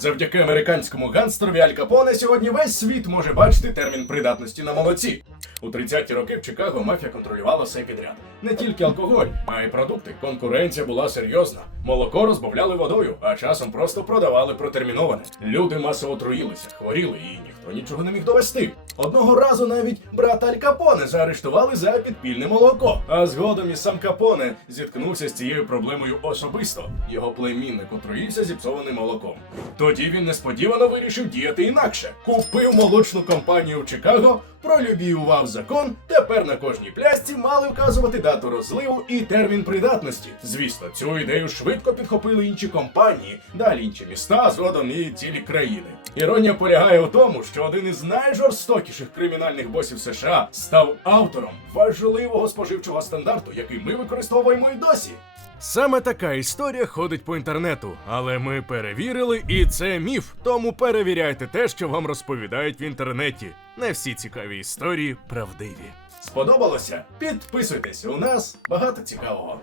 Завдяки американському гангстерові Аль Капоне сьогодні весь світ може бачити термін придатності на молодці. У 30-ті роки в Чикаго мафія контролювала все підряд. Не тільки алкоголь, а й продукти. Конкуренція була серйозна. Молоко розбавляли водою, а часом просто продавали протерміноване. Люди масово труїлися, хворіли, і ніхто нічого не міг довести. Одного разу навіть брата Аль Капоне заарештували за підпільне молоко. А згодом і сам Капоне зіткнувся з цією проблемою особисто. Його племінник отруївся зіпсованим молоком. Тоді він несподівано вирішив діяти інакше. Купив молочну компанію в Чикаго, пролюбіював закон. Тепер на кожній плясці мали вказувати дату розливу і термін придатності. Звісно, цю ідею швидко підхопили інші компанії, далі інші міста, згодом і цілі країни. Іронія полягає у тому, що один із найжорстокіших кримінальних босів США став автором важливого споживчого стандарту, який ми використовуємо і досі. Саме така історія ходить по інтернету, але ми перевірили, і це міф. Тому перевіряйте те, що вам розповідають в інтернеті. Не всі цікаві історії правдиві. Сподобалося? Підписуйтесь, у нас багато цікавого.